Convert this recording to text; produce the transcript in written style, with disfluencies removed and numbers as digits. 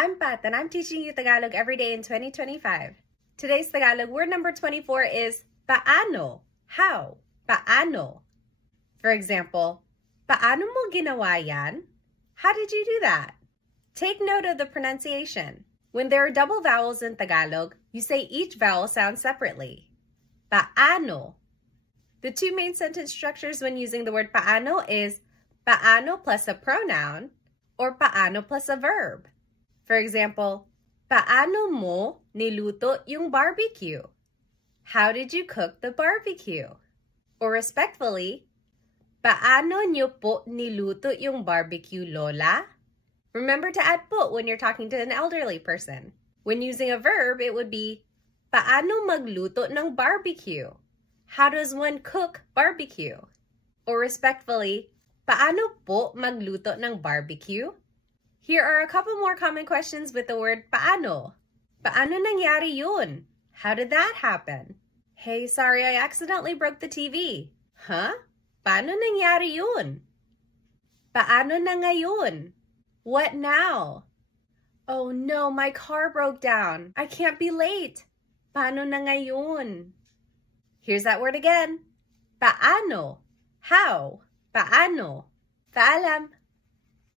I'm Pat and I'm teaching you Tagalog every day in 2025. Today's Tagalog word number 24 is paano. How? Paano. For example, paano mo ginawa yan? How did you do that? Take note of the pronunciation. When there are double vowels in Tagalog, you say each vowel sounds separately. Paano. The two main sentence structures when using the word paano is paano plus a pronoun or paano plus a verb. For example, paano mo niluto yung barbecue? How did you cook the barbecue? Or respectfully, paano niyo po niluto yung barbecue, Lola? Remember to add po when you're talking to an elderly person. When using a verb, it would be, paano magluto ng barbecue? How does one cook barbecue? Or respectfully, paano po magluto ng barbecue? Here are a couple more common questions with the word paano. Paano nangyari yun? How did that happen? Hey, sorry, I accidentally broke the TV. Huh? Paano nangyari yun? Paano na ngayon? What now? Oh no, my car broke down. I can't be late. Paano na ngayon? Here's that word again. Paano. How? Paano. Paalam.